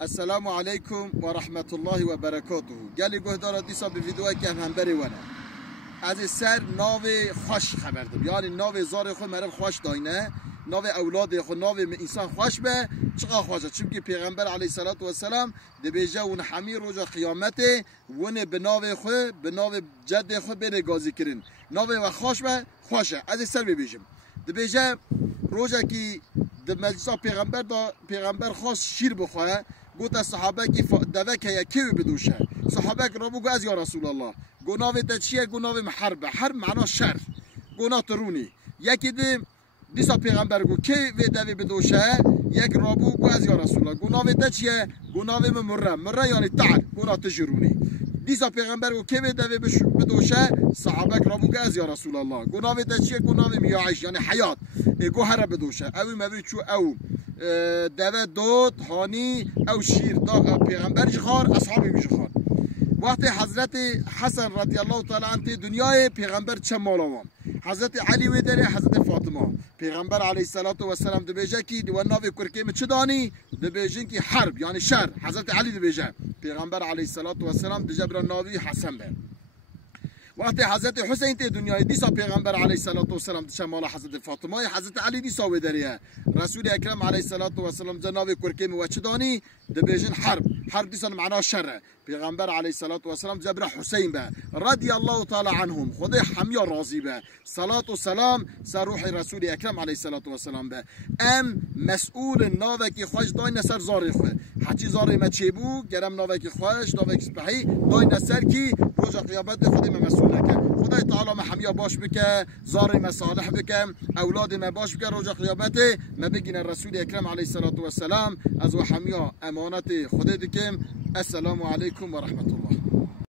السلام علیکم و رحمت الله و برکاته. گلی گهدار دیسا به ویدیو که هم بری ونه از سر ناو خوش خبر دم، یعنی ناو زار خو مرب خوش داینه، ناو اولاد خو، ناو انسان خوش به چقدر خوشه، چون پیغمبر علیه الصلاة و السلام دبیجه ون حمی روز قیامت ون به ناو خو، به ناو جد خو بره گازی کرن، ناو و خوش به خوشه. از سر ببیجم دبیجه روزه که د مجلس پیغمبر خواست شیر بخواه، گوت از صحابه که دوه که یکی بدوشه، صحابه که رابو گو از یا رسول الله گناه تا چیه؟ گناه محربه، حرب معنا شر، گناه ترونی. یکی دیسا پیغمبر گو که و دوه بدوشه، یک رابو گو از یا رسول الله گناه تا چیه؟ گناه مره یعنی تعال، گناه تجرونی. دیسا پیغمبر گو که و دوه بدوشه، صحابه که رابو گو از یا رسول الله گناه تا چیه؟ گناه میاعش یعنی حیات، گو هر بدوشه. اوی مبری چو او دوه دود هانی او شیر دا پیغمبر جخار اصحابی میجخار. وقتی حضرت حسن رضی الله تعالی عنه دنیای پیغمبر چه مالوام، حضرت علی و داره حضرت فاطمه، پیغمبر علیه الصلاة و السلام دبیجه کی دو ناو کرکیم چه دانی دبیجن کی حرب یعنی شر، حضرت علی دبیجه، پیغمبر علیه الصلاة و السلام دجبر ناوی حسن به. وقتی حضرت حسین تی دنیای دیسا پیغمبر علیه الصلاة و السلام شمال حضرت فاطمه، حضرت علی دیسا و دریه، رسول اکرم علیه الصلاة و السلام جناب کرکیم و چدانی دبیجن حرب دیسا معنا شر، پیغمبر علیه الصلاة و السلام جبر حسین به رضی الله تعالی عنهم، خدا همیا راضی به، صلات و سلام سر روح رسول اکرم علیه الصلاة و السلام به. ام مسئول ناوه کی خوش داین سر زاری خو، حچی زاری ما چی بو گرم ناوه کی خوش ناوه کی صبحی داین سر کی روز قیامت خودی مسئول نکه. خدای تعالی ما همیا باش بکه، زار ما صالح بکه، اولاد ما باش بکه، روز قیامت ما بگین رسول اکرم علیه الصلاة و السلام از و همیا امانت خدا دکم. السلام علیکم و رحمت الله.